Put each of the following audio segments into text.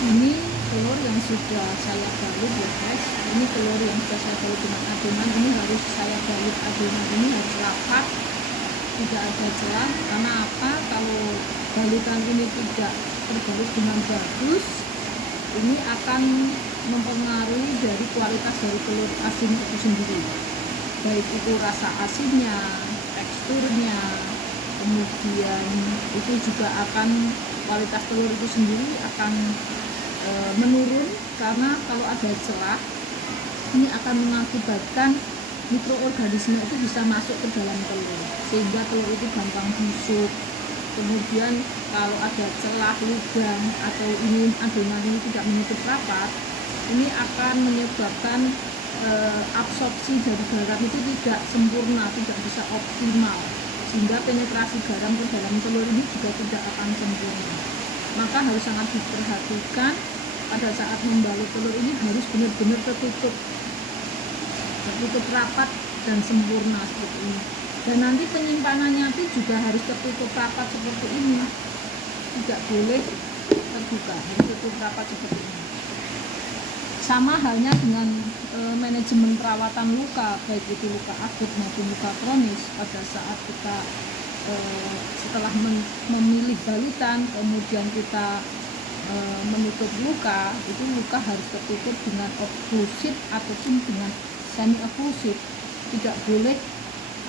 Ini telur yang sudah saya balut ya guys. Ini telur yang sudah saya balut dengan adonan. Ini harus saya balut adonan ini harus rapat, tidak ada celah. Karena apa? Kalau balutan ini tidak terbalut dengan bagus, ini akan mempengaruhi dari kualitas dari telur asin itu sendiri, baik itu rasa asinnya, teksturnya, kemudian itu juga akan kualitas telur itu sendiri akan menurun. Karena kalau ada celah, ini akan mengakibatkan mikroorganisme itu bisa masuk ke dalam telur, sehingga telur itu gampang busuk. Kemudian kalau ada celah, lubang, atau ini adonan ini tidak menutup rapat, ini akan menyebabkan absorpsi dari garam itu tidak sempurna, tidak bisa optimal, sehingga penetrasi garam ke dalam telur ini juga tidak akan sempurna. Maka harus sangat diperhatikan pada saat membalut telur ini, harus benar-benar tertutup rapat dan sempurna seperti ini. Dan nanti penyimpanannya itu juga harus tertutup rapat seperti ini, tidak boleh terbuka, harus tertutup rapat seperti ini. Sama halnya dengan manajemen perawatan luka, baik itu luka akut maupun luka kronis. Pada saat kita setelah memilih balutan, kemudian kita menutup luka, itu luka harus tertutup dengan oklusif ataupun dengan semi oklusif. Tidak boleh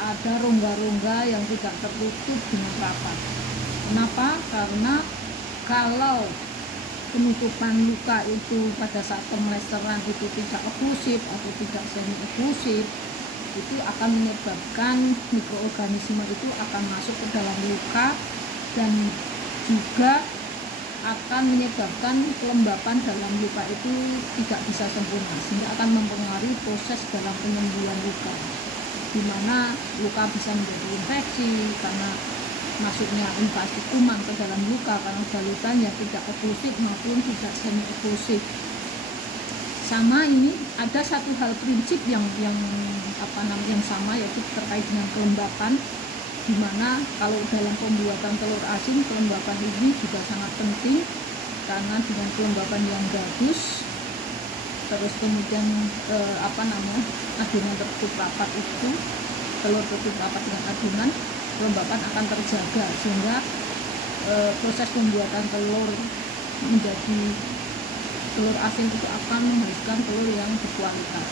ada rongga-rongga yang tidak tertutup dengan rapat. Kenapa? Karena kalau penutupan luka itu pada saat pemlesteran itu tidak oklusif atau tidak semi oklusif, itu akan menyebabkan mikroorganisme itu akan masuk ke dalam luka dan juga akan menyebabkan kelembapan dalam luka itu tidak bisa sempurna, sehingga akan mempengaruhi proses dalam penyembuhan luka, di mana luka bisa menjadi infeksi karena masuknya invasi kuman ke dalam luka karena balutan yang tidak oklusif maupun tidak semi oklusif. Sama ini ada satu hal prinsip yang sama, yaitu terkait dengan kelembapan, di mana kalau dalam pembuatan telur asin, kelembapan ini juga sangat penting. Karena dengan kelembapan yang bagus, terus kemudian adonan tertutup rapat itu, telur tertutup rapat dengan adonan, kelembapan akan terjaga, sehingga proses pembuatan telur menjadi telur asin itu akan menghasilkan telur yang berkualitas.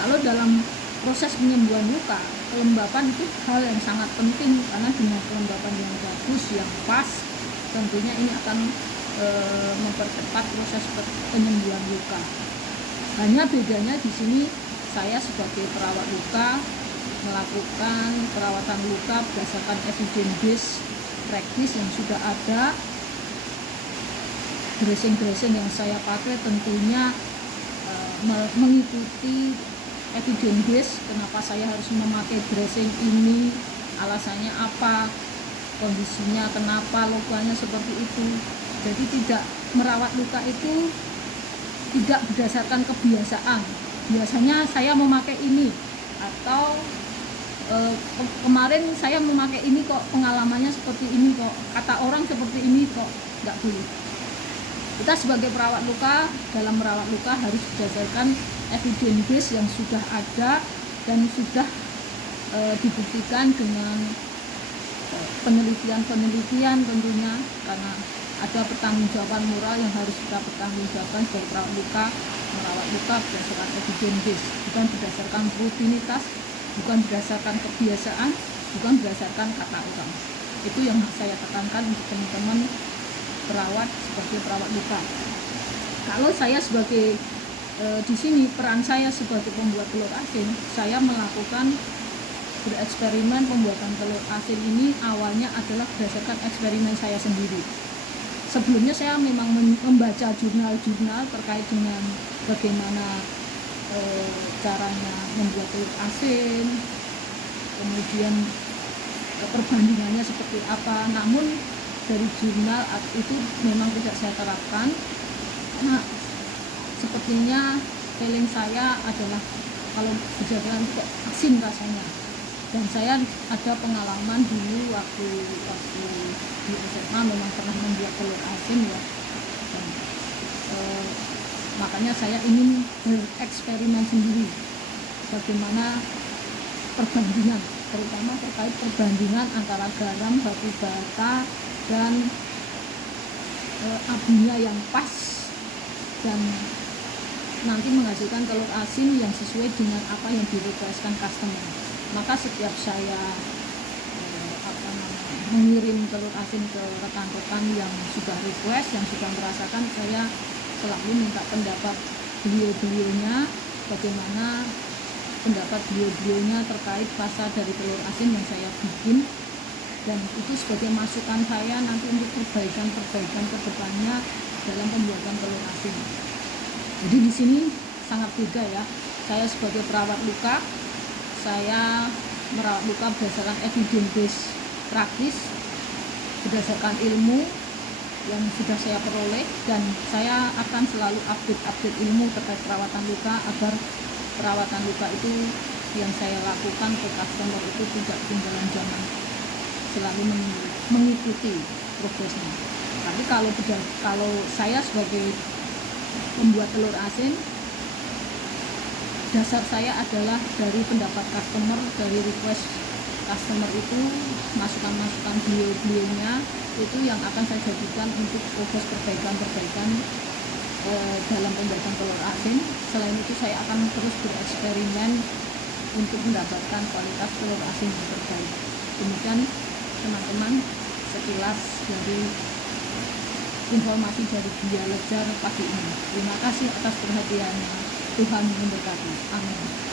Kalau dalam proses penyembuhan luka, kelembapan itu hal yang sangat penting, karena dengan kelembapan yang bagus, yang pas, tentunya ini akan mempercepat proses penyembuhan luka. Hanya bedanya di sini, saya sebagai perawat luka melakukan perawatan luka berdasarkan evidence based practice yang sudah ada. Dressing yang saya pakai tentunya mengikuti evidence based. Kenapa saya harus memakai dressing ini, alasannya apa, kondisinya kenapa lukanya seperti itu. Jadi tidak merawat luka itu tidak berdasarkan kebiasaan. Biasanya saya memakai ini, atau kemarin saya memakai ini kok pengalamannya seperti ini kok, kata orang seperti ini kok, nggak boleh. Kita sebagai perawat luka, dalam merawat luka harus berdasarkan evidence base yang sudah ada dan sudah dibuktikan dengan penelitian tentunya, karena ada pertanggungjawaban moral yang harus kita pertanggungjawabkan sebagai perawat luka. Merawat luka berdasarkan evidence base, bukan berdasarkan rutinitas, bukan berdasarkan kebiasaan, bukan berdasarkan kata orang. Itu yang saya tekankan untuk teman-teman perawat sebagai perawat luka. Kalau saya sebagai di sini peran saya sebagai pembuat telur asin, saya melakukan bereksperimen pembuatan telur asin ini awalnya adalah berdasarkan eksperimen saya sendiri. Sebelumnya saya memang membaca jurnal-jurnal terkait dengan bagaimana caranya membuat telur asin, kemudian perbandingannya seperti apa. Namun dari jurnal itu memang tidak saya terapkan. Nah, sepertinya feeling saya adalah kalau berjalan kok asin rasanya. Dan saya ada pengalaman dulu waktu di SMA memang pernah membuat telur asin ya. Dan makanya saya ingin bereksperimen sendiri bagaimana perbandingan, terutama terkait perbandingan antara garam, batu bata, dan abunya yang pas, dan nanti menghasilkan telur asin yang sesuai dengan apa yang direquestkan customer. Maka setiap saya mengirim telur asin ke rekan-rekan yang sudah request, yang sudah merasakan, saya selalu minta pendapat beliau-beliaunya, bagaimana pendapat beliau-beliaunya terkait rasa dari telur asin yang saya bikin, dan itu sebagai masukan saya nanti untuk perbaikan ke depannya dalam pembuatan telur asin. Jadi di sini sangat beda ya. Saya sebagai perawat luka, saya merawat luka berdasarkan evidence base praktis, berdasarkan ilmu yang sudah saya peroleh, dan saya akan selalu update ilmu terkait perawatan luka agar perawatan luka itu yang saya lakukan ke customer itu tidak ketinggalan zaman, selalu mengikuti progresnya. Tapi kalau saya sebagai membuat telur asin, dasar saya adalah dari pendapat customer, dari request customer itu, masukan-masukan beliau-beliaunya itu yang akan saya jadikan untuk proses perbaikan dalam pembuatan telur asin. Selain itu saya akan terus bereksperimen untuk mendapatkan kualitas telur asin yang terbaik. Demikian teman-teman sekilas dari informasi dari Dia Lejar pagi ini. Terima kasih atas perhatiannya. Tuhan memberkati. Amin.